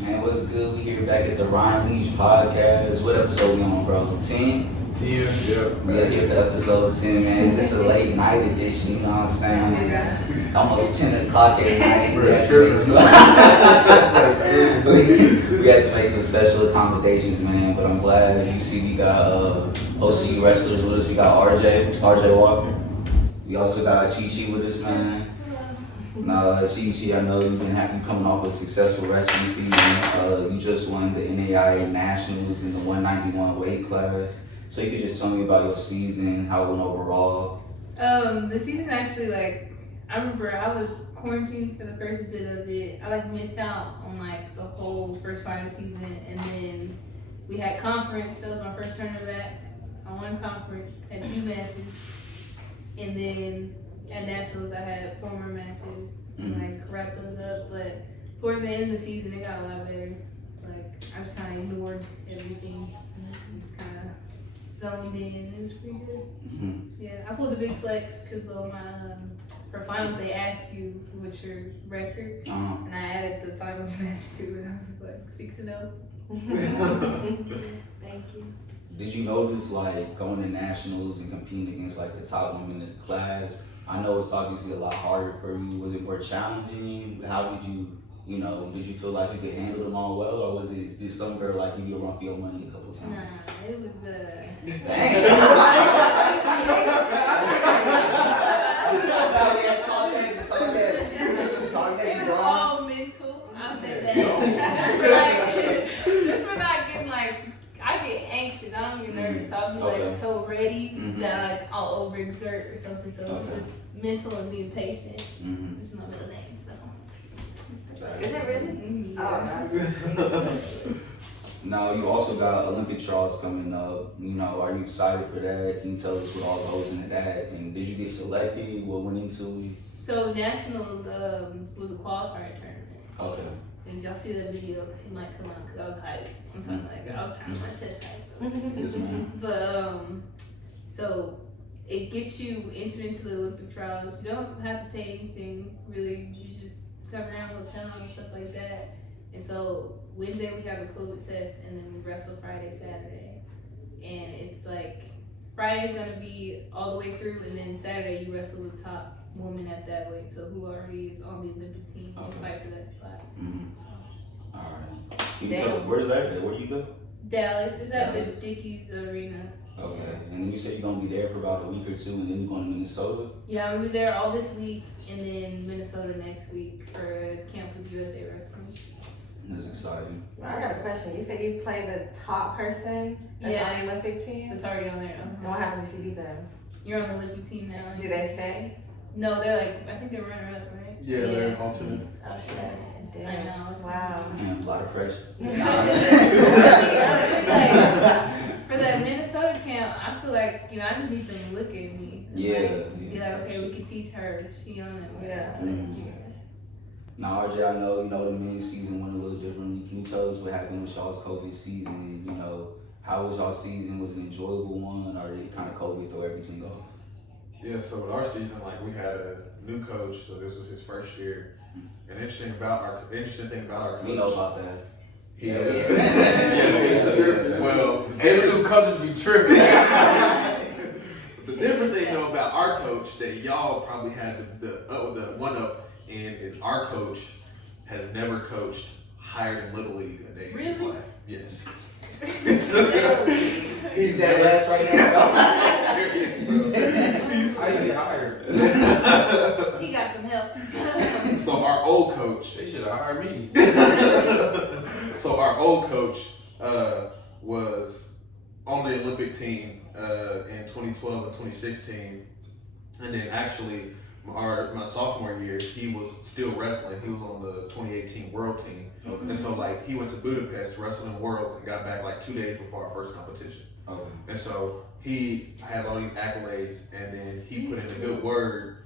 Man, what's good? We here back at the Ryan Leach podcast. What episode we on, bro? 10? 10, yeah. Yeah, here's episode 10, man. This is a late night edition, you know what I'm saying? Almost 10 o'clock at night. We had to make some special accommodations, man. But I'm glad you see we got OCU wrestlers with us. We got RJ Walker. We also got Chi Chi with us, man. Nah, Chi, I know you've been happy coming off a successful wrestling season. You just won the NAIA Nationals in the 191 weight class. So you could just tell me about your season, how it went overall. The season actually, I remember I was quarantined for the first bit of it. I missed out on the whole first part of the season, and then we had conference. That was my first tournament back. I won conference, had 2 matches, and then at Nationals, I had 4 more matches and wrapped those up. But towards the end of the season, it got a lot better. I just kind of ignored everything and just kind of zoned in. It was pretty good. Yeah, I pulled a big flex because on my for finals they ask you what's your record, and I added the finals match to it. I was 6-0. Thank you. Did you notice going to nationals and competing against the top women in the class? I know it's obviously a lot harder for you. Was it more challenging? How did you, did you feel like you could handle them all well, or did some girl give you a run for your money a couple times? Nah, it was It was all mental. I'll say that. Just for not getting I get anxious. I don't get nervous. So I'll be so ready that I'll overexert or something. So just mental and being patient. It's my middle name, so. Is it really? Yeah. Now you also got Olympic trials coming up. Are you excited for that? Can you tell us what all goes into that? And did you get selected? What went into it? So Nationals was a qualifier tournament. Okay. And y'all see that video, it might come out because I was hyped. I'm talking I was trying to my chest hype. Yes, ma'am. But so it gets you entered into the Olympic trials. You don't have to pay anything really. You just come around hotel and stuff like that. And so Wednesday we have a COVID test, and then we wrestle Friday, Saturday. And it's Friday's gonna be all the way through, and then Saturday you wrestle the top woman at that weight. So who already is on the Olympic team and fight for that spot. All right. Where's that? Where do you go? Dallas. It's at the Dickies Arena. Okay. And then you said you're gonna be there for about a week or 2, and then you're going to Minnesota? Yeah, I'm gonna be there all this week, and then Minnesota next week for Camp with USA Wrestling. That's exciting. I got a question. You said you play the top person that's on the Olympic team? That's already on there. And what happens if you beat them? You're on the Olympic team now. Do they stay? No, they're I think they're runner up, right? Yeah, they're in alternate. Oh shit. Damn. I know. Wow. Man, a lot of pressure. For that Minnesota camp, I feel I just need them to look at me. Yeah. Okay, we can teach her. She on it. Yeah. Now, RJ, I know, the men's season went a little differently. Can you tell us what happened with y'all's COVID season? How was y'all's season? Was it an enjoyable one, or did it kind of COVID throw everything off? Yeah, so with our season, we had a new coach, so this was his first year. An interesting thing about our coach. We know about that. Yeah, it's tripping. Well, every new coaches be tripping. The different thing though about our coach that y'all probably had the one up in is our coach has never coached higher than Little League a day in his life. Yes. He's that last right now. I get hired. He got some help. So our old coach, They should have hired me. So our old coach was on the Olympic team in 2012 and 2016, and then actually my sophomore year he was still wrestling. He was on the 2018 World team, and so he went to Budapest wrestling Worlds and got back 2 days before our first competition. Okay. And so he has all these accolades, and then he put in a good word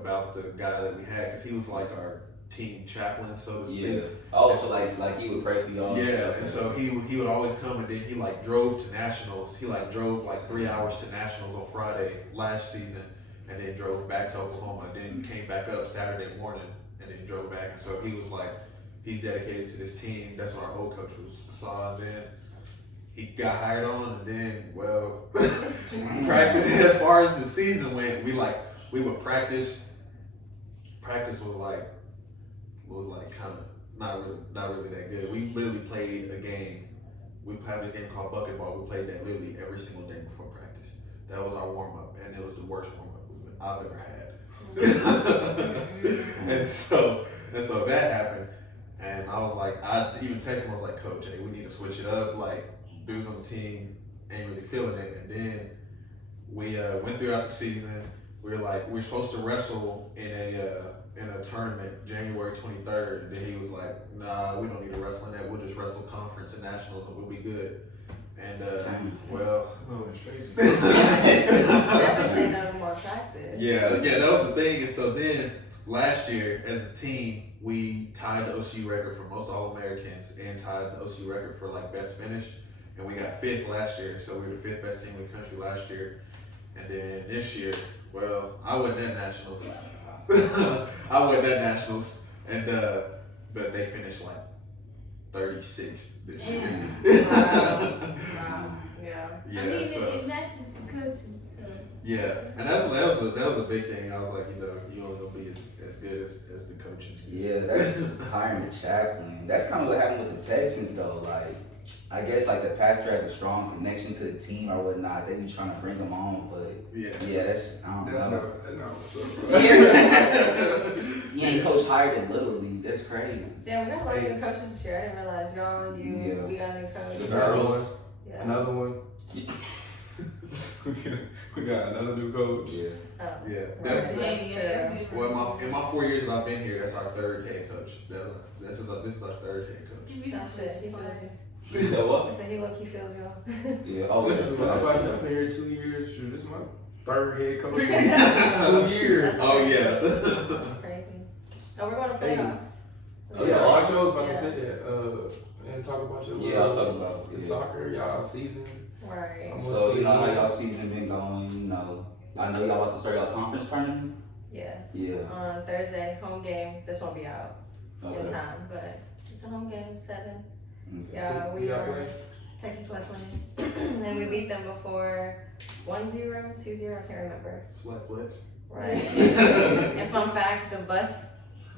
about the guy that we had because he was our team chaplain, so to speak. Yeah. Oh, so he would pray for y'all. Yeah, and so he would always come, and then he drove to nationals. He drove 3 hours to nationals on Friday last season, and then drove back to Oklahoma, and then came back up Saturday morning, and then drove back. And so he was he's dedicated to this team. That's what our old coach saw. And then he got hired on, and then, well, practice, as far as the season went, we would practice. Practice was kind of not really that good. We literally played a game. We had this game called bucket ball. We played that literally every single day before practice. That was our warm up, and it was the worst warm up I've ever had. and so that happened, and I was like, I even texted him. I was like, Coach, hey, we need to switch it up. Like, dudes on the team ain't really feeling it. And then we went throughout the season. We were supposed to wrestle in a tournament January 23rd, and then he was like, nah, we don't need to wrestle in that. We'll just wrestle conference and nationals, and we'll be good. And well, it's crazy. Never say no to more practice. yeah, that was the thing. And so then last year, as a team, we tied the OCU record for most All-Americans and tied the OCU record for best finish, and we got 5th last year. So we were the 5th best team in the country last year. And then this year, well, I wasn't at nationals. And but they finished 36th this year. Wow. Yeah. I mean, it matches the coaching. So. Yeah, and that was a big thing. I was like, you only gonna be as good as the coaching. Yeah, that's just hiring the chaplain. That's kind of what happened with the Texans, though. I guess the pastor has a strong connection to the team or whatnot. They be trying to bring them on, but that's I don't know. That's not what's up, bro. You ain't coach higher than Little League. That's crazy. Damn, we got a lot of new coaches this year. I didn't realize we got a new coach. The girls, Yeah. another one. we got another new coach. Yeah. Oh. Yeah, That's that's true. well. In my 4 years that I've been here, that's our 3rd head coach. This is our 3rd head coach. That's it. He feels you. You said what? I said he look, he feels you. Yeah. Oh, I've been here 2 years. Shoot, this is my 3rd head coach in 2 years. Oh yeah. That's crazy. Oh, we're going to playoffs. Oh yeah, I was about to say that. And talk about your Yeah, I'll talk about the soccer, y'all season. Right. So how y'all season been going? I know y'all about to start y'all conference tournament. Yeah. Yeah. On Thursday, home game. This won't be out in Okay. time, but it's a home game, 7. Okay. Yeah, Who we y'all are play? Texas Wesleyan, and we beat them before 1-0, 2-0. I can't remember. Sweat flex. Right. And fun fact, the bus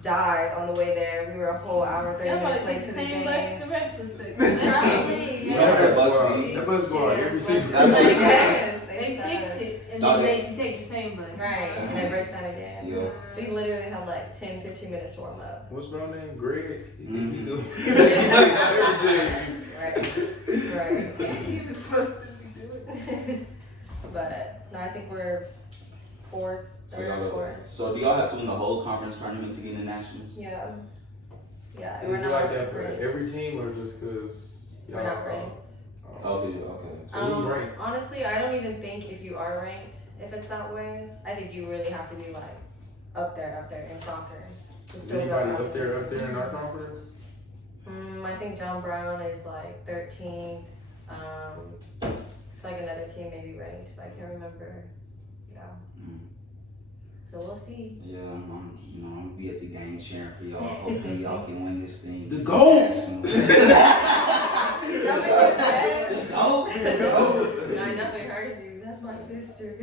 died on the way there. We were a whole hour, 30 Y'all minutes probably late take to the the same game. bus the rest of the Probably, Yeah, that bus be- that bus go out every season. Yes, They fixed it and Oh, then they- made you take the same bus. Right, and it breaks down again. Yeah. So you literally had 10, 15 minutes to warm up. What's my name? Greg. He think he do everything. Right, right. He was supposed to be doing it. But no, I think we're 4th, 3rd or 4th. So do y'all have to win the whole conference tournament to get in the nationals? Yeah. Yeah, Is we're it not like that for ranked. every team or just because We're not ranked. Okay. So who's ranked? Honestly, I don't even think if you are ranked, if it's that way, I think you really have to be up there in soccer. To Is still go anybody out up there in our conference? I think John Brown is 13th. I feel like another team may be ranked, but I can't remember. Yeah. So we'll see. Yeah, I'm gonna be at the game cheering for y'all. Hopefully y'all can win this thing. The goal! Is that what you said? No. No, nothing hurts you. That's my sister.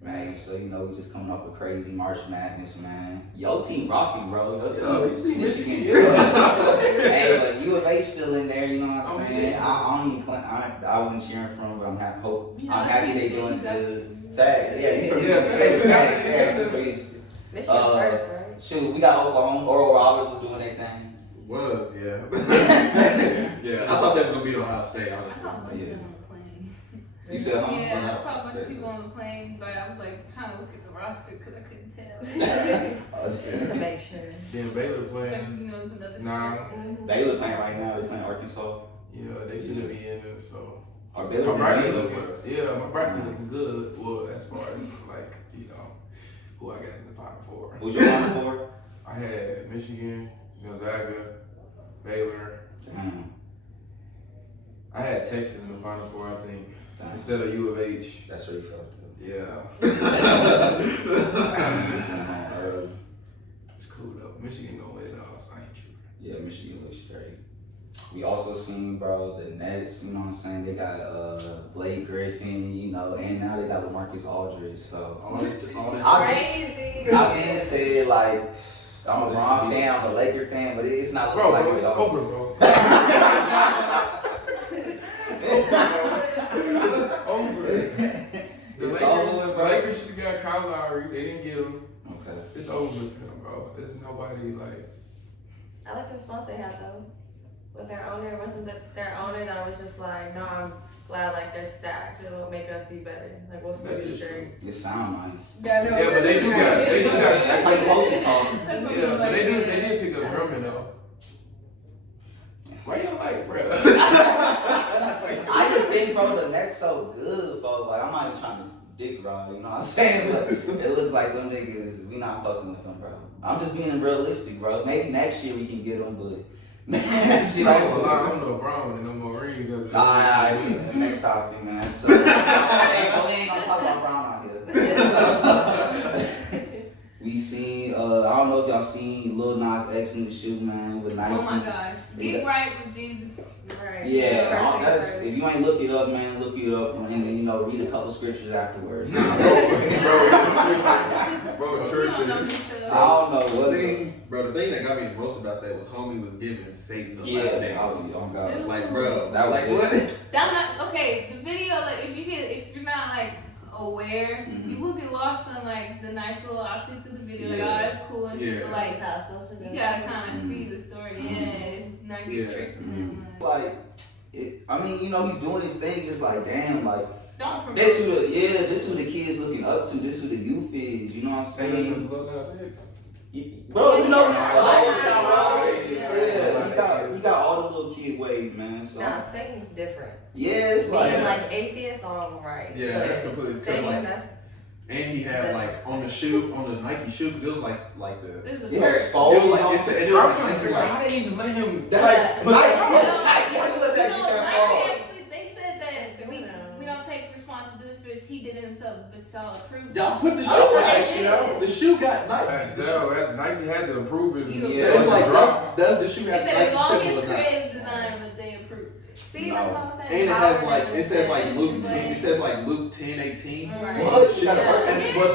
Man, so we just coming off a crazy March Madness, man. Your team rocking, bro. Your team, Michigan. Hey, but U of H still in there. You know what I'm saying? I don't even play. I wasn't cheering for them, but I'm happy they doing good. Facts. Yeah, you pretty much facts. Michigan's first, right? Shoot, we got Oklahoma. Oral Roberts was doing their thing. Was yeah. Yeah, I thought that was gonna be Ohio State. I Honestly. saw a bunch of people on the plane. You said, huh? Yeah, I saw a bunch of people on the plane, but I was trying to look at the roster because I couldn't tell. Just to make sure. Then Baylor Like, playing. it's another Nah. story. Baylor playing right now. They're playing Arkansas. Yeah, they finna be in it, so. Or My Baylor. bracket Baylor looking, was. yeah, my bracket looking good. Well, as far as who I got in the Final Four. Who's your Final Four? I had Michigan, Gonzaga, Baylor. Damn. I had Texas in the Final Four, I think, Damn. instead of U of H. That's really fucked up. Yeah, Early. it's cool though. Michigan gonna win it all, so I ain't tripping. Yeah, Michigan looks straight. We also seen, bro, the Nets, you know what I'm saying? They got Blake Griffin, you know, and now they got LaMarcus Aldridge, so. All this Crazy. I've been said, like, I'm a Bron fan, I'm a Laker fan, but it's not looking like it's over, bro. It's over. The Lakers should have got Kyle Lowry. They didn't get him. Okay. It's over with him, bro. There's nobody like. I like the response they had though. With their owner, wasn't their owner that was just like, no, I'm glad like they're stacked. It will make us be better. Like we'll still be straight. It sound nice. Yeah, no, Yeah, but they do got. That's like posting talk. Yeah, but they did pick up Drummond though. Why you like, bro? I just think, bro, the Nets so good, bro. Like, I'm not even trying to dick ride, you know what I'm saying? But it looks like them niggas, we not fucking with them, bro. I'm just being realistic, bro. Maybe next year we can get them, but next year, I don't know Brown and no more rings. Next topic, man. So, we ain't gonna talk about Brown out here. So, we seen, I don't know if y'all seen Lil Nas X in the shoe, man, with Nike. Oh my gosh. Get right with Jesus. Right. Yeah, that's, if you ain't look it up, man, look it up, and then, you know, read a couple scriptures afterwards. Bro, tripping. I don't know what the thing that got me the most about that was homie was giving Satan a lap Yeah, dance. oh God. Like, bro, That was like good. what? I'm not okay. The video, like, if you're not like aware, you will get lost on like the nice little optics of the video. Like, oh, that's cool and shit. But That's like, just how it's supposed to be. you gotta kind of see the story. Yeah, not get tricked in that much. Like, I mean, you know, he's doing his thing, just like, damn, like, Don't promote. this who the kids looking up to, this who the youth is, you know what I'm saying? Lil Nas X. Bro, you know, Yeah. he got all the little kid ways, man. So Nah, Satan's different. yeah, it's like, Being like atheist, all right. Yeah, but that's completely Satan, like, that's and he had like on the Nike shoes, it was like the. There's a yeah, verse. It was like Foles. it was I'm trying to figure out how they even let him. That's like, Nike let that No, get that Nike far. actually, they said that we don't take responsibility for this. He did it himself, but y'all approved. Y'all put the shoe I that that shit out. The shoe got Nike. Nike had to approve it. Yeah, It's like drop. the shoe They had said as Nike long symbol as or not. creative design, but they approved. see, that's what I'm saying. And it has Power like and it says like Luke but- 10. It says like Luke 10:18. Right. What? You got a Yeah. verse?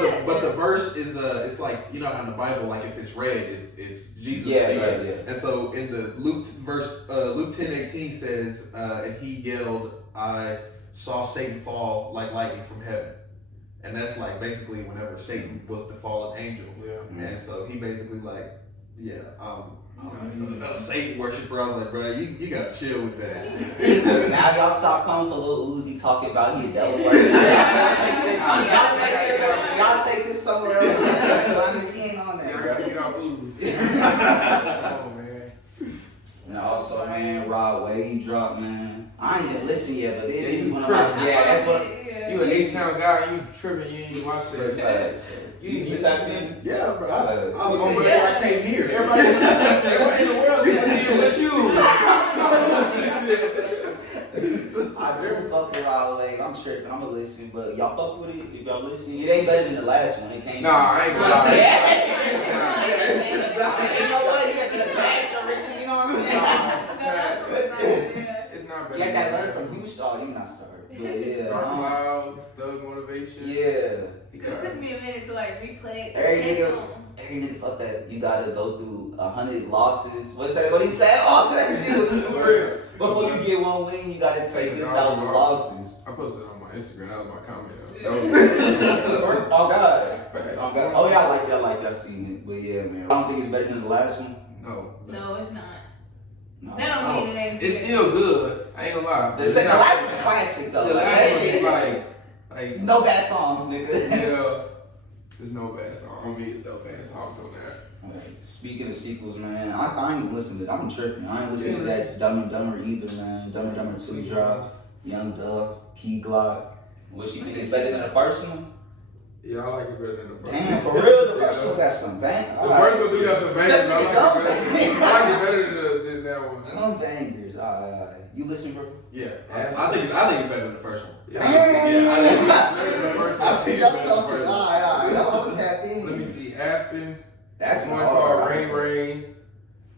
Yeah. But the verse is it's like, you know how in the Bible, like if it's red, it's Jesus Yeah, speaking. right, yeah. And so in the Luke 10:18 says, and he yelled, I saw Satan fall like lightning from heaven. And that's like basically whenever Satan was the fallen angel. Yeah. And so he basically like, a Satan worshiper. I was like, bro, you gotta chill with that. Now y'all stop coming for Lil Uzi talking about he a devil Y'all take this somewhere else. I mean, he ain't on Yeah, there. I gotta get off ooze. Oh man. And also, man, Rod Wave dropped, man. I ain't even listen yet, but Yeah, it is you one of my, tripping. yeah, that's what. You an H-Town guy, you tripping, you ain't watch that. Facts. You need You to tapping in? Yeah, bro. I was Oh, on but before I came here. Everybody in the world is with you. I really fuck with Rod Wave. I'm tripping. I'm gonna listen, but y'all fuck with it. If y'all listening, it ain't better than the last one. It came. Nah, I ain't gonna lie. You know what? You got this extra Richard. You know what I'm saying? It's not better. You got that learn from you. Oh, you not start. But yeah. Dark Clouds, Thug Motivation. Yeah. It took me a minute to like replay it. Every Catch nigga- on. Hey nigga, fuck that. You gotta go through 100 losses. What he said? All that shit was super. Before you get one win, you gotta take 1,000 losses. I posted it on my Instagram. That was my comment. Oh God. Facts. Oh yeah, I like that. Seen it. But yeah, man. I don't think it's better than the last one. No. No, it's not. No. That don't mean it ain't. It's good. still good. I ain't gonna lie. The last one classic though. The Like, last that one is shit. like No bad songs, nigga. yeah. There's no bad song. I mean, it's no bad songs on there. Alright, speaking of sequels, man, I ain't even listened to it. I'm tripping. I ain't listening to that Dumb and Dumber either, man. Dumb and Dumber 2 drop. Young Dolph, Key Glock. What you think is better than the first one? Yeah, I like it better than the first. Damn, for real, the first one got some bang. The first one do got some bangers. but I like it better than that one. Them bangers. Alright. You listen, bro? Yeah, I think it's better than the first one. Yeah, Damn. I think it's better than the first I one. think Y'all it's better than the talking. first one. Alright. I'm gonna tap in. Let me see. Aspen. That's One hard, called right? Rain.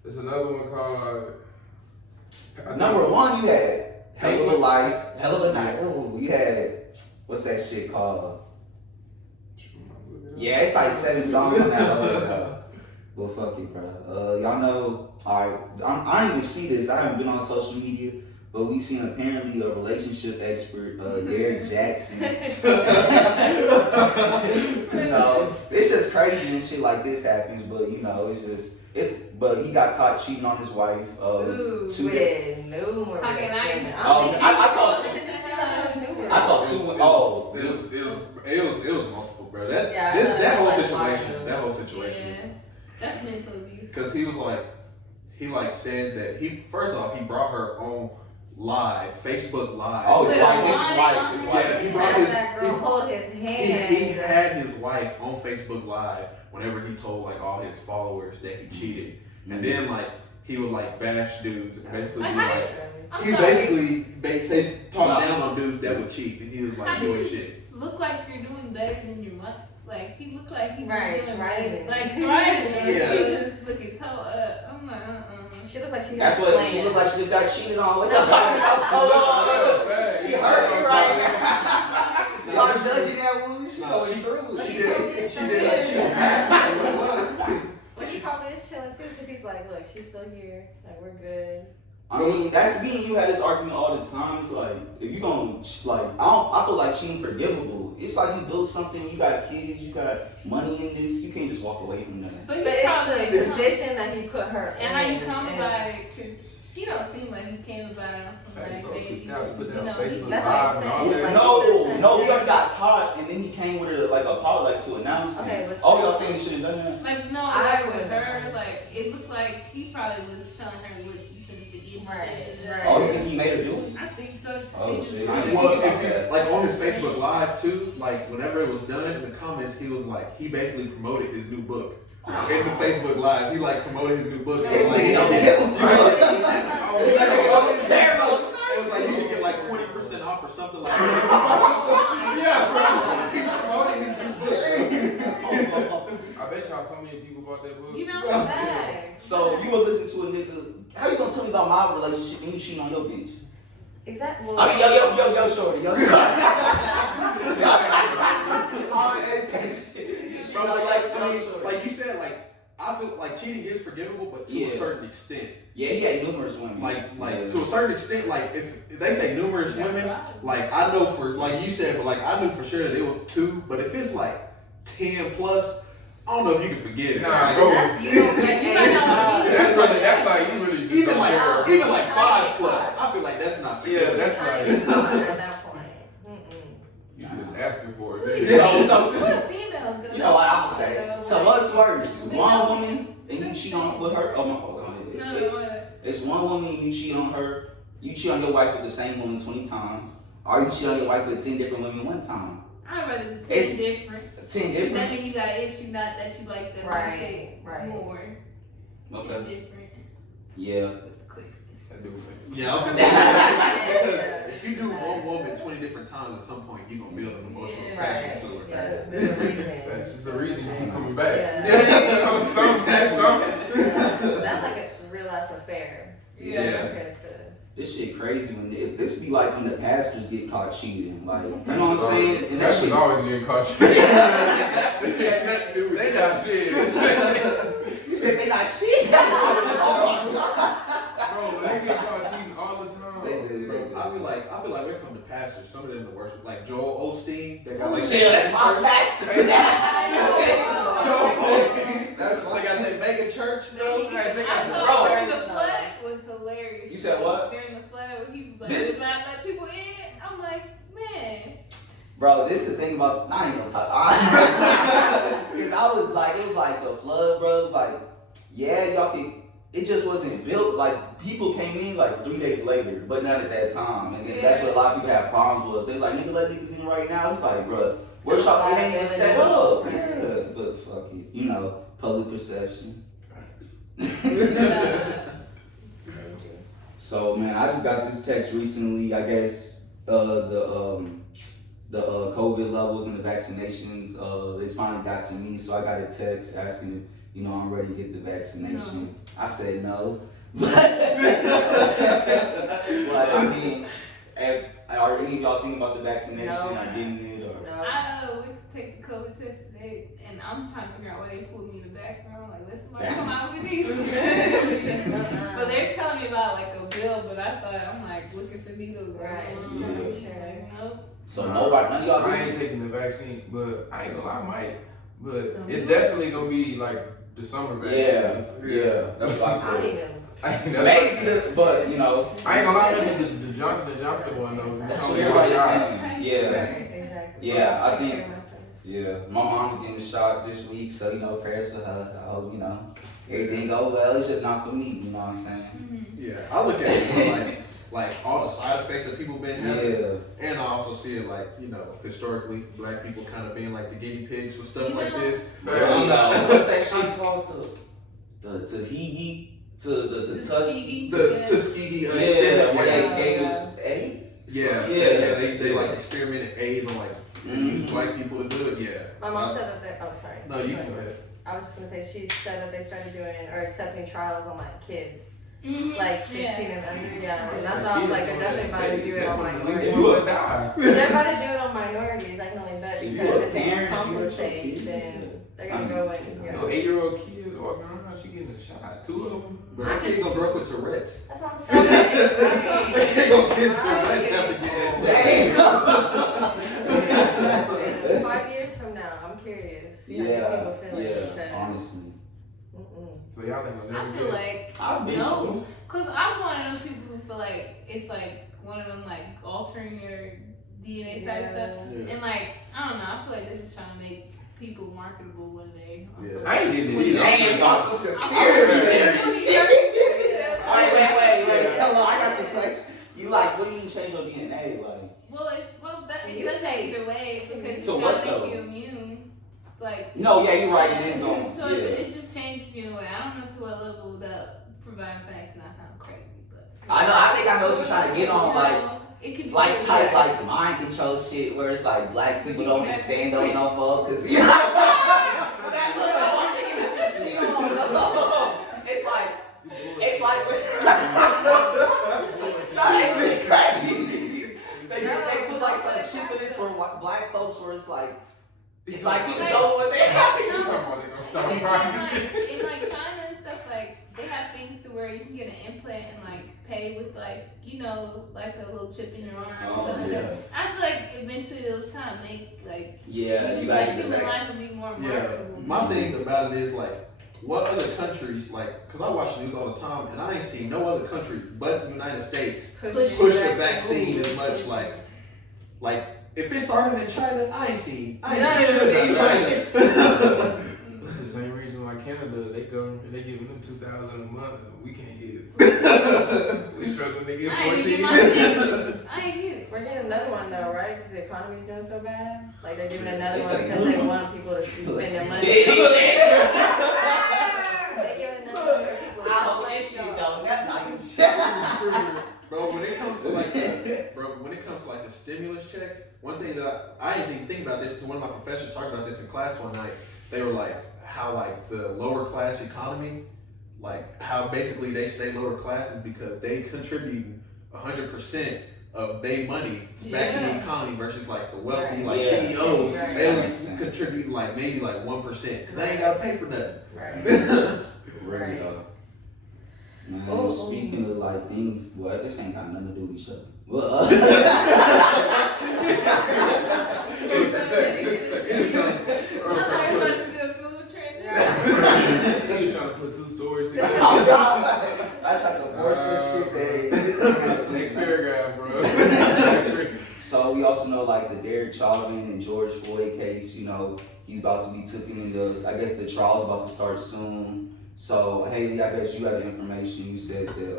The There's another one called. Number one, you had Hell of a Life, Hell of a Night. Oh, you had what's that shit called? Yeah, it's like 7 songs on that. Well, fuck it, bro. Y'all know. All right, I don't even see this. I haven't been on social media, but we seen apparently a relationship expert, Derrick Jaxn. You know, it's just crazy when shit like this happens. But you know, But he got caught cheating on his wife. Ooh, with numerous Talking women. I saw two. Oh, It was multiple, bro. That Yeah, whole like situation. That whole situation. Yeah, that's mental abuse. Because he was like, said that first off he brought her on live, Facebook Live. Oh, his With wife. Lonnie His on wife. Yeah, His he wife. brought Had that girl hold his hand. He had his wife on Facebook Live whenever he told like all his followers that he cheated, and then like he would like bash dudes and basically be like. I'm He sorry. basically talked down on dudes that would cheat, and he was like, How "You do ain't you shit." look like you're doing better than your wife? Like he looked like he was Right, doing thriving. like thriving. Yeah. She just looking toe up. I'm like, She looked like she That's had what she looked like. She just got cheated on. What y'all talking about? She hurt me right now. Y'all judging that woman? She going through. She did like she was mad. That's what it was. Well, he probably is chilling too, because he's like, look, she's still here. Like, we're good. I mean, that's me and you had this argument all the time. It's like, if you gonna, like, I feel like cheating forgivable. It's like you built something, you got kids, you got money in this, you can't just walk away from that. But But it's probably the position that he put her in. and how you come about it, cause he don't seem like he came about it on some Hey, like bro, baby. you gotta put that on You know, Facebook That's what I'm Live and all saying. that. Like, No, we already got caught, and then he came with a, like a apology to announce it. Okay, but Oh, y'all saying he shouldn't have done that? Like no, I like with wouldn't her, have. like it looked like he probably was telling her, look, you couldn't forgive me. Right, Da, da, da. right. Oh, you think he made her do it? I think so. Oh, She just shit. wanted to Well, get if you like on his Facebook Live too, like whenever it was done in the comments, he was like, he basically promoted his new book. In the Facebook Live, he like promoted his new book. It was This like, nigga don't give a Oh, This it's like, nigga don't care. it was like you could get like 20% off or something like that. Yeah, bro. He promoted his new book. I bet y'all so many people bought that book. You know, Dang. So you would listen to a nigga. How you gonna tell me about my relationship and you cheating on your bitch? Exactly. I mean, yo, shorty, yo, sorry. Bro, but like you said, like I feel like cheating is forgivable, but to a certain extent. Yeah, he had numerous women. Like to a certain extent, like if they say numerous women, like I know for like you said, but like I knew for sure that it was 2. But if it's like 10 plus, I don't know if you can forget it. Nah, Like, bro. That's you don't get You might not be- That's like you really just even don't like care. even like 5 plus, I feel like that's not forgivable. Yeah, that's Trying right. to get caught at that point. You just asking for Who it. these Then. So- females- who the females do? You know what I'm saying? Though, So like- what's worse? We One know- woman and you cheat on with her. Oh my fault. Go ahead. No, what? It's one woman and you cheat on her. You cheat on your wife with the same woman 20 times, or you cheat on your wife with 10 different women one time. I'd rather the 10 It's- different. 10 That different. means you got an issue, not that you like the Right, shape right. more. Okay. And different Yeah. with the quickness. I do think. Yeah, I was gonna say because if you do one woman 20 different times, at some point you're gonna build an emotional Yeah. attachment to her. Yeah, there's a reason. That's the reason you keep coming back. Yeah. Some. That's like a real life affair. Yeah. Compared to. This shit crazy when this be like when the pastors get caught cheating. Like, you know what I'm saying? And that That's shit. just always getting caught. They not shit. You said they not shit. Bro, they get caught cheating all the time. Bro, I feel like when it comes to pastors, some of them the worst. Like Joel Osteen, that got Oh like shit, that's my pastor. Joel Osteen. That's They got that mega church, bro. Guys, they I got thought Bro. during the flood was hilarious. You said what? During the flood, where he was like, This- not let people in. I'm like, man. Bro, this is the thing about I ain't gonna talk. Cause I was like, it was like the flood, bro. It was like, yeah, y'all can. It just wasn't built. Like people came in like 3 days later, but not at that time. And then that's what a lot of people had problems with. They was like, nigga, let niggas in right now. It's like, bro, where's y'all? It ain't even set up. Yeah, but fuck it, you know, public perception. So man, I just got this text recently. I guess the COVID levels and the vaccinations, it's finally got to me. So I got a text asking you know, I'm ready to get the vaccination. No. I said no. But I mean, are any of y'all thinking about the vaccination? No. Or getting it? Or? No. I went to take the COVID test today, and I'm trying to figure out why they pulled me in the background. Like, let somebody come out with these. But they're telling me about like a bill, but I thought I'm like looking for needles. Right. Like, nope. So nobody, none of y'all. I ain't taking the vaccine, but I ain't gonna lie, I might. But No. it's definitely gonna be like the summer vaccine. Yeah, that's what I I don't said. even. Maybe, but you know. I ain't gonna lie, that's the Johnson & Johnson one though. That's It's what only everybody's one shot. saying. Yeah. Right, exactly. Yeah, I Take think- care of myself. Yeah, my mom's getting the shot this week, so you know, prayers for her. I hope, you know, everything go well. It's just not for me, you know what I'm saying? Mm-hmm. Yeah, I look at it more like all the side effects that people been having, Yeah. and I also see it like, you know, historically, black people kind of being like the guinea pigs for stuff You like know- this. So, you know, what's that shit called? The Tahiti? The Tuskegee? The Tuskegee Yeah, experiment, where yeah. they gave us AIDS? Yeah, they like experimented AIDS on like use black people to do it. Yeah. My mom said that they. Oh, sorry. No, you can go ahead. I was just gonna say she said that they started doing or accepting trials on like kids, Mm-hmm. like 16 and under. Yeah, and that's why I was like, they're definitely about to do it on You minorities. would die. They're about to do it on minorities. I can only bet If you because a if they parent, you a compensate, kid, then they're gonna I go and No yeah. 8-year-old kid walking around, she getting a shot. 2 of them. But that kid's gonna grow up with Tourette's. That's what I'm saying. That kid gonna get Tourette's after getting 5 years from now, I'm curious how these Yeah, people feel like yeah, honestly. So y'all ain't gonna I never feel get it. like I wish no, so. cause I'm one of those people who feel like it's like one of them like altering your DNA type stuff, Yeah. and like I don't know, I feel like they're just trying to make people marketable one day. Yeah. I ain't getting it either. Damn, y'all some conspiracy shit. Wait. Hello, I got some questions. You like, what do you change your DNA? Like, Well, that You doesn't take- either way because it's To gonna what, make though? you immune. Like no, yeah, you're right. It is going. So Yeah. it just changes you in a way. I don't know to what level that providing facts and I sound crazy, but I know. I think I know what you're trying to get on. Like, it could be like really type good. like mind control shit where it's like black people don't get stand up no more because you know that little I'm thinking it's some shit on. It's like no, that shit crazy. They put like some chip in this for black folks where it's like we just know what they have. You talking about they gonna stop It's right? in like China and stuff, like they have things to where you can get an implant and like pay with like, you know, like a little chip in your arm and Oh, stuff like yeah. that. I feel like eventually it'll kind of make like Yeah, you gotta get human it back. life will be more Yeah, marketable. my thing about it is like, what other countries like? Cause I watch the news all the time, and I ain't seen no other country but the United States Push push the vaccine as much. Like if it started in China, I ain't seen shit about China. It's the same reason why Canada, they giving them $2,000 a month and we can't get it. We struggling to get I ain't get 14. my thing. I ain't get it. We're getting another one though, right? Because the economy's doing so bad. Like they're giving another They one said because no. they want people to spend their money. Yeah. They're giving another one for people. I don't wish you don't. That's not even Bro, when it comes to like the stimulus check, one thing that I didn't even think about this until one of my professors talked about this in class one night. They were like how like the lower class economy, like how basically they stay lower classes because they contribute 100% of their money back to the economy versus like the wealthy like Yeah. CEOs. Right. They only Makes sense. contribute like maybe like 1% because they ain't gotta pay for nothing. Right. Really though. Man, Oh. speaking of like things, well, this ain't got nothing to do with each other. Well, I'm not about to do a smooth transition. He was trying to put 2 stories together. I tried to force this shit that Next paragraph, bro. So we also know like the Derrick Jaxn and George Floyd case, you know, he's about to be taken into, I guess the trial's about to start soon. So, Haley, I guess you had the information. You said that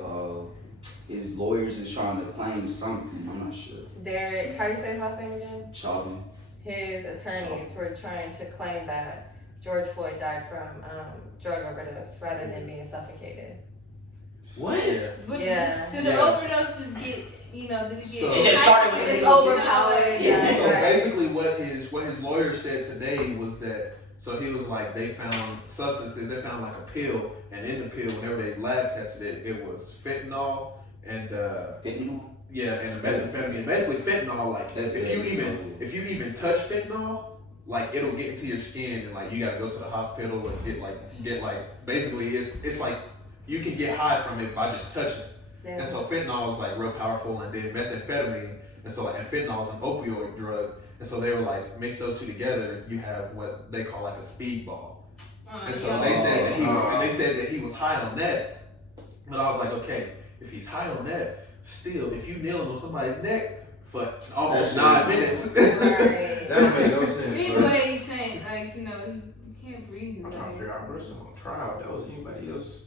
his lawyers is trying to claim something. I'm not sure. Derrick, how do you say his last name again? Jaxn. His attorneys were trying to claim that George Floyd died from drug overdose rather than being suffocated. What? But Yeah. Did the overdose just get, you know, did it get... So- It just started with It's his overpowered. Yeah. So right. basically, what his lawyer said today was that So he was like, they found substances, they found like a pill, and in the pill, whenever they lab tested it, it was fentanyl and Fentanyl? yeah, and methamphetamine. Basically, fentanyl, like if you even touch fentanyl, like it'll get into your skin, and like you gotta go to the hospital and get basically it's like you can get high from it by just touching it. Yeah. And so fentanyl is like real powerful, and then methamphetamine, and so like, and fentanyl is an opioid drug, and so they were like, mix those two together, you have what they call like a speedball. And so they said that he was high on that, but I was like, okay, if he's high on that, still, if you kneeling on somebody's neck for almost 9 minutes, Right. That don't make no sense. Either Bro. way, he's saying, like, you can't breathe. I'm trying to figure out a person on trial. That was anybody else.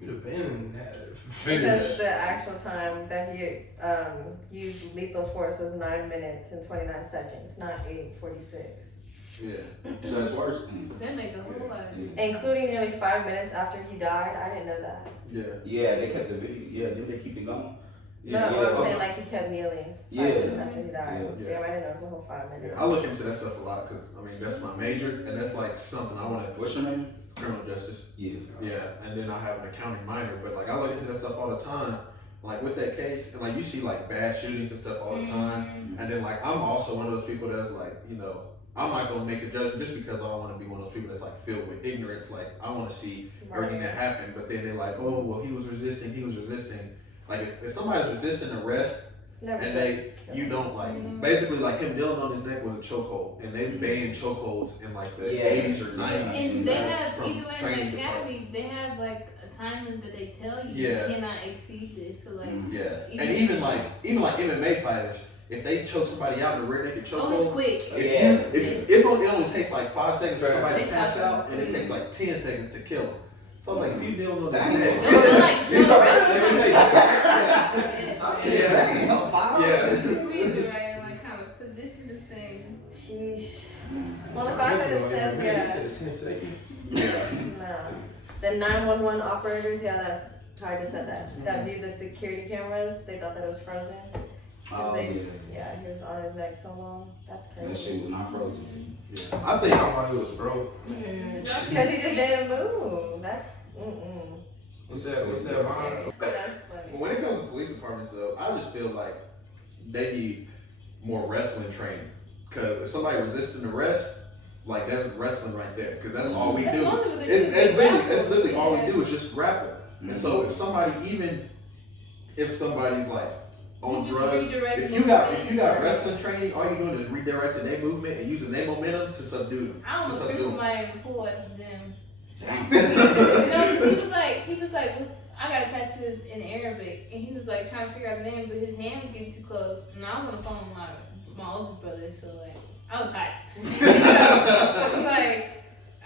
You'd have been in that. It says the actual time that he used lethal force was 9 minutes and 29 seconds, not 8:46. yeah. So it's worse. That make a whole lot of sense. Including nearly 5 minutes after he died. I didn't know that. Yeah, they kept the video. Yeah, did they keep it going? No, I'm saying like he kept kneeling 5 minutes after he died. Yeah. Damn, I didn't know it was a whole 5 minutes. I look into that stuff a lot because I mean that's my major, and that's like something I want to. What's your name? Criminal justice. Yeah. Yeah, and then I have an accounting minor, but like I look into that stuff all the time. Like with that case, and like you see like bad shootings and stuff all the time, and then like I'm also one of those people that's like, I'm not gonna make a judgment just because I don't want to be one of those people that's like filled with ignorance. Like I want to see everything that happened, but then they're like, oh well, he was resisting. Like if somebody's resisting arrest, and you don't like basically like him kneeling on his neck was a chokehold, and they banned chokeholds in like the 80s or 90s. And they have, from even like in training the academy, they have like a time limit that they tell you Yeah. you cannot exceed this. So like, Yeah, and even like MMA fighters, if they choke somebody out in a rear naked chokehold, oh, it's quick. if it only takes like 5 seconds for somebody to pass out, and it takes like 10 seconds to kill them. So like if you kneel on the neck, It's like, yeah. right? Like kind of position this thing. Sheesh. Well, the fact that it says, You said 10 seconds. no. The 911 operators, I just said that viewed the security cameras, they thought that it was frozen. Oh, He was on his neck so long. That's That crazy. shit was not frozen. Yeah. I think Somebody was broke. Man. Because he just didn't move. That's, What's that? Scary. That's funny. when it comes to police departments though, I just feel like they need more wrestling training. Because if somebody resisting arrest, like that's wrestling right there. Because that's all we do. That's only what they do. It's literally all we do is just grapple. And so if somebody's like on You just drugs, redirect if you got movement. wrestling training, all you're doing is redirecting their movement and using their momentum to subdue them. I almost threw somebody in the pool at the gym. Damn. He was like, I got a tattoo in Arabic, and he was like trying to figure out the name, but his hand was getting too close, and I was on the phone with my oldest brother, so like, I was hyped.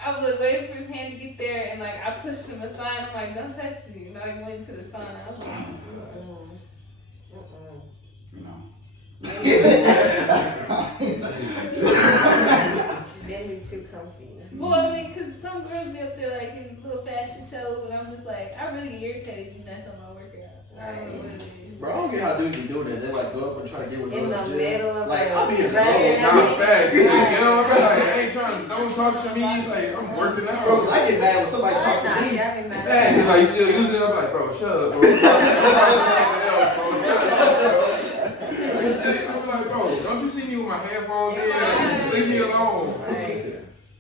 I was like waiting for his hand to get there, and like I pushed him aside. I'm like, don't touch me. And I went to the sun. I was like, Didn't be too comfy. well, I mean, cause some girls be up there like in little fashion shows, and I'm just like, I really get irritated if you mess on my workout. I don't know what it is. Bro, I don't get how dudes be doing that. They like go up and try to get with In the the gym. middle of Like the I'll be in the right. Nah, facts. You know, like, I ain't trying. Don't talk to me. Like I'm working out. Bro, 'cause I get mad when somebody talk to me. Facts. You like you still using it? I'm like, bro, shut up, bro. I'm like, bro, don't you see me with my headphones in? Leave me alone.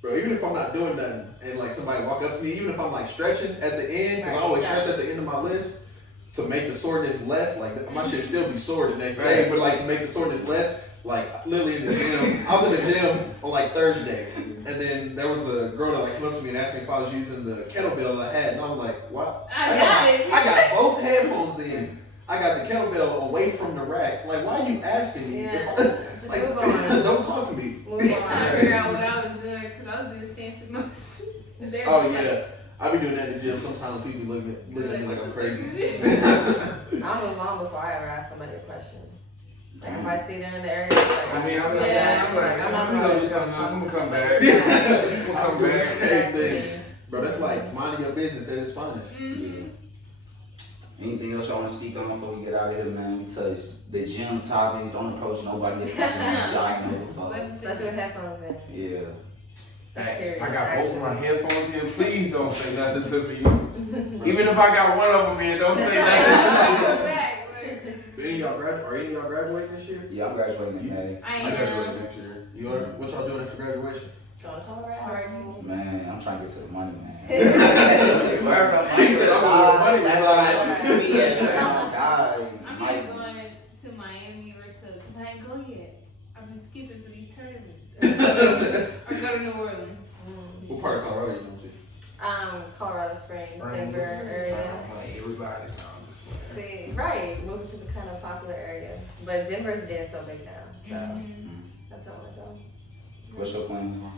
Bro, even if I'm not doing nothing and like somebody walk up to me, even if I'm like stretching at the end, because I always stretch at the end of my list to make the soreness less, like my shit still be sore the next day, but like to make the soreness less, like literally in the gym, I was in the gym on like Thursday, and then there was a girl that like came up to me and asked me if I was using the kettlebell that I had, and I was like, what? I got it. I got both headphones in. I got the kettlebell away from the rack. Like, why are you asking me? Yeah. If Just move on. Don't talk to me. Move I'm trying to on. figure out what I was doing, cause I was doing stance motion. Oh yeah, I be doing that in the gym. Sometimes people looking at me like I'm crazy. I'll move on before I ever ask somebody a question. Like if I see them in the area, like, I mean, I'm like, Yeah. I'm gonna go do something else. I'm gonna come back. Yeah. I'm gonna I'm come doing the back. same thing. Bro, that's like minding your business at its finest. Anything else y'all want to speak on before we get out of here, man? We touched the gym topics. Don't approach nobody at the gym. Y'all ain't know before. Especially with headphones in. Yeah. Facts. Period. I got both of my Actually. headphones here. Please don't say nothing to me. Even if I got one of them in, don't say nothing. Are any of y'all graduating this year? Yeah, I'm graduating in May. I I graduate am. next year. You are? What y'all doing after graduation? Going to Colorado. Man, I'm trying to get to the money, man. He said, I'm going to the money That's reside. what I'm saying. Yeah, I'm either going to Miami or because I ain't go yet. I've been skipping for these tournaments. Or go to New Orleans. What part of Colorado you going to? Colorado Springs, Denver area. Like everybody now. I'm just like, See, right, moving to the kind of popular area. But Denver's getting so big now, so that's what I'm gonna go. What's your plan?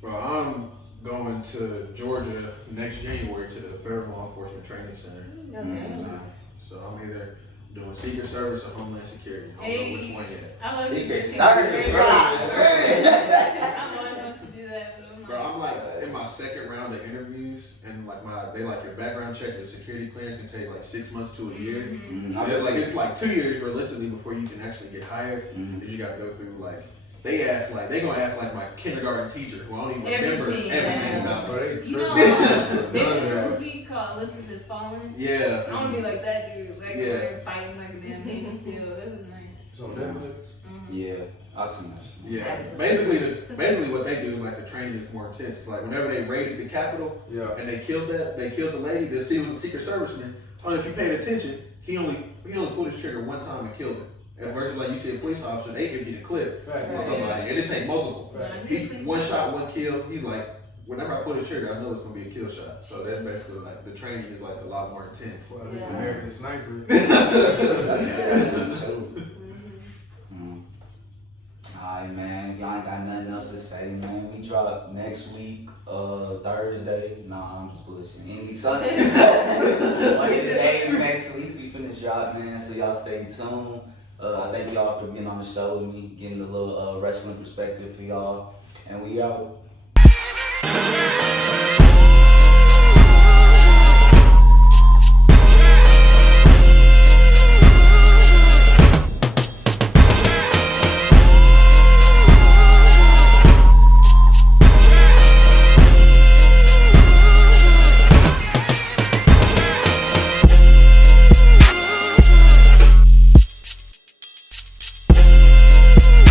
Bro, I'm going to Georgia next January to the Federal Law Enforcement Training Center. Okay. So I'm either doing Secret Service or Homeland Security. I don't know which one yet. I love Secret Service. Service. I always wanted to do that, but Bro, I'm like in my second round of interviews, and like they like your background check, your security clearance can take like 6 months to a year. So it's like 2 years realistically before you can actually get hired. Because you gotta go through like they gonna ask like my kindergarten teacher who I don't even remember everything about bro, me. they You know, tripping. there's a movie called Olympus Has Fallen. Yeah. I want to be like that dude, like Yeah. they're fighting like a damn Navy SEAL. That was nice. So Netflix. Yeah, I'll see that. Yeah. Basically what they do is like the training is more intense. Like whenever they raided the Capitol Yeah. and they killed the lady, the scene was a Secret Serviceman. And if you paid attention, he only pulled his trigger one time and killed him. And versus like you see a police officer, they empty the clip Fact. or somebody, and it take multiple. Right. He one shot, one kill. He's like, whenever I pull the trigger, I know it's gonna be a kill shot. So that's basically like the training is like a lot more intense. Well, this Yeah. American Sniper. That's good too. Alright, man. Y'all ain't got nothing else to say, man. We drop next week, Thursday. Nah, I'm just bullshitting. Any Sunday. One of the days next week we finna drop, man. So y'all stay tuned. I thank y'all for getting on the show with me, getting a little wrestling perspective for y'all. And we out.